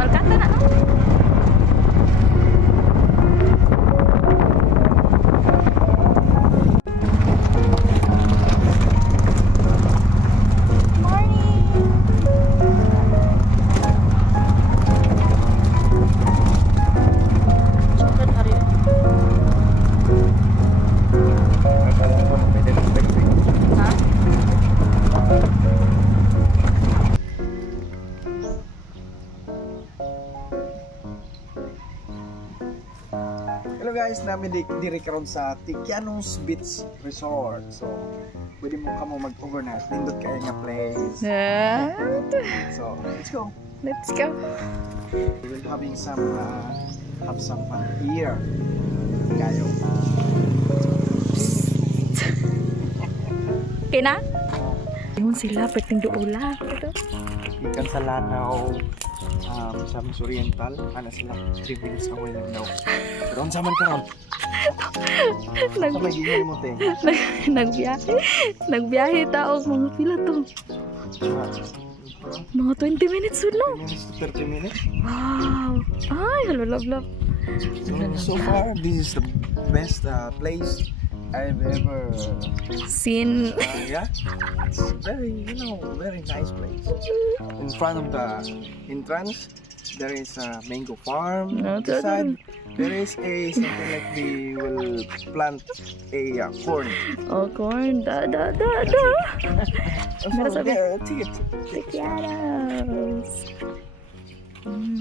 Malkata na, no? Hello guys, namin diri karon sa Tikianos Beach Resort. So, pwede mo kamo mag-overnight. Nindot kayo nga place. So, let's go. Let's go. We will having some have some fun here. Kayo. Okay na? Yun sila, pwedeng doula. Ikan sa Lanao, sa Miss Oriental, ana sila 3 minutes away lang daw. Pero ang saman karon. Sa magiging mo te. Nagbiyahe tao mga pila to. Mga 20 minutes no? 30 minutes. Wow. Ay, love. So far, this is the best place I've ever seen. Yeah, it's very, very nice place. In front of the entrance, there is a mango farm. Beside, there is a something like they will plant a corn. Oh, corn. Da. Also, there, Tikianos.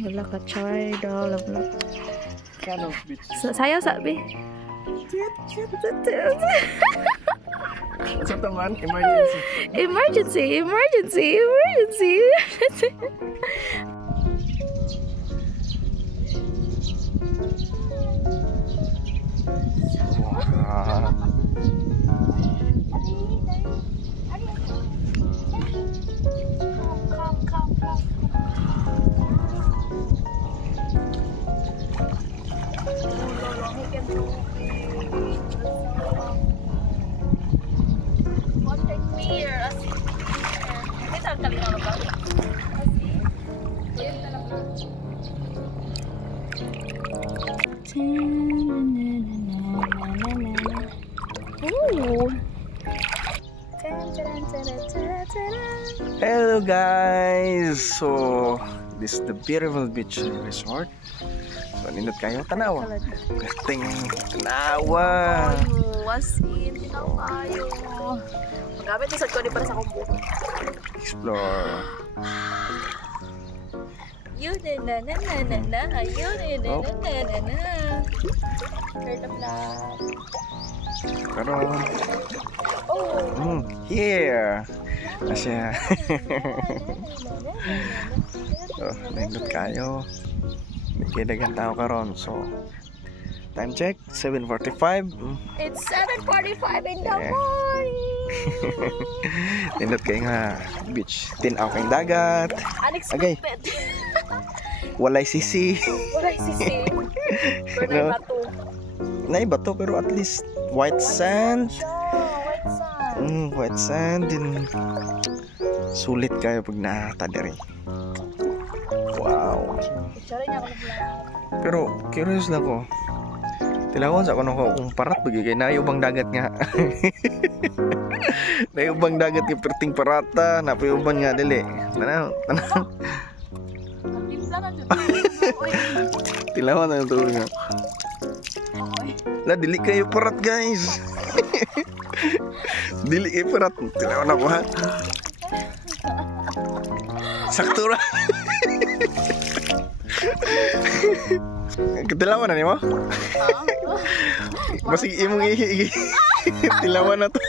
Wala ka choy daw. Love. Tikianos Beach. Sayaw sabi. What's up naman? Emergency. Hello guys! So, this is the beautiful beach resort. So, nindot kayo, tanawa. Kasting tanawa. Was in, tinaw kayo. Magamit isad ko din para sa kumbo. Explore. Yun na. Heard of that. Karon. Here. Asya. So, nindot kayo. Nagkidagan tao karon. So, time check, 7:45. It's 7:45 in the morning. Nindot kayo nga beach. Tinaw kayong dagat. Unexpected. Walay sisi. Pero bato. Nay bato pero at least white sand. White sand din. Sulit kayo pag nakatadari. Wow. Pero curious lang ko. Tilawan sa kuno ko kung parat bagi kay nayubang dagat nga. Nayubang dagat yung perting parata, napayuban nga dili. Tanaw. Tilawan na ito nga. La, dili kayo parat guys. Dili kayo parat. Tilawan ako ha. Saktura. Katilawan na niyo mo? Masig imong ihi. Tilawan na to.